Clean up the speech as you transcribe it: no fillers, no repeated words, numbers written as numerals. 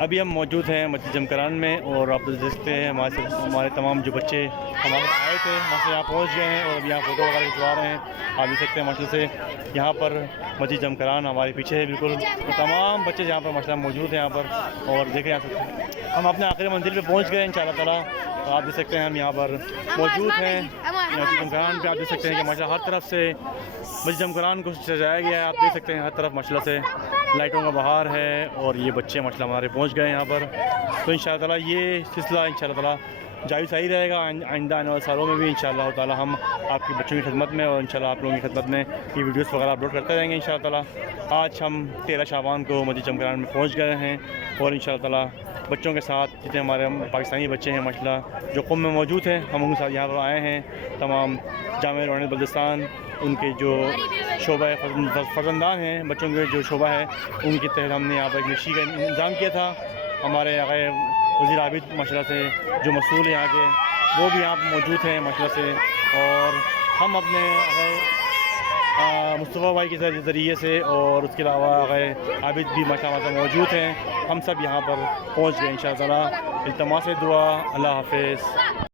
ابھی ہم موجود ہیں مسجد جمکران میں، اور آپ دیکھتے ہیں ہمارے تمام جو بچے ہمارے آئے تھے وہاں سے یہاں پہنچ گئے ہیں، اور اب یہاں فوٹو وغیرہ کھنچوا رہے ہیں۔ آپ دیکھ سکتے ہیں ماشاءاللہ سے یہاں پر مسجد جمکران ہمارے پیچھے ہے بالکل، تو تمام بچے یہاں پر ماشاءاللہ موجود ہیں یہاں پر، اور دیکھیں ہم اپنے آخری منزل پہ پہنچ گئے ہیں انشاءاللہ تعالیٰ۔ تو آپ دیکھ سکتے ہیں ہم یہاں پر موجود ہیں مسجد جمکران پہ۔ آپ دیکھ سکتے ہیں کہ ماشاءاللہ ہر طرف سے مسجد جمکران کو سجایا گیا ہے، آپ دیکھ سکتے ہیں ہر طرف ماشاءاللہ سے لائٹوں کا بہار ہے، اور یہ بچے ماشاءاللہ ہمارے پہنچ گئے ہیں یہاں پر۔ تو انشاءاللہ تعالیٰ یہ سلسلہ انشاءاللہ تعالیٰ جاری صحیح رہے گا، آئندہ آنے والے سالوں میں بھی انشاءاللہ تعالیٰ ہم آپ کی بچوں کی خدمت میں اور انشاءاللہ آپ لوگوں کی خدمت میں یہ ویڈیوز وغیرہ اپلوڈ کرتے رہیں گے انشاءاللہ تعالیٰ۔ آج ہم 13 شعبان کو مسجد جمکران میں پہنچ گئے ہیں، اور انشاءاللہ تعالیٰ بچوں کے ساتھ جتنے ہمارے پاکستانی بچے ہیں ماشاءاللہ جو قوم میں موجود ہیں، ہم ان کے ساتھ یہاں پر آئے ہیں۔ تمام جامعہ روحانیت بلوچستان ان کے جو شعبہ فرزندان ہیں، بچوں کے جو شعبہ ہے ان کے تحت ہم نے یہاں پر ایک مکسی کا انتظام کیا تھا۔ ہمارے آقا وزیر عابد ماشاءاللہ سے جو مسئول ہیں یہاں کے، وہ بھی یہاں پہ موجود ہیں ماشاءاللہ سے، اور ہم اپنے مصطفیٰ بھائی کے ذریعے سے، اور اس کے علاوہ آقا عابد بھی ماشاءاللہ سے موجود ہیں، ہم سب یہاں پر پہنچ گئے انشاءاللہ تعالیٰ۔ التماس دعا، اللہ حافظ۔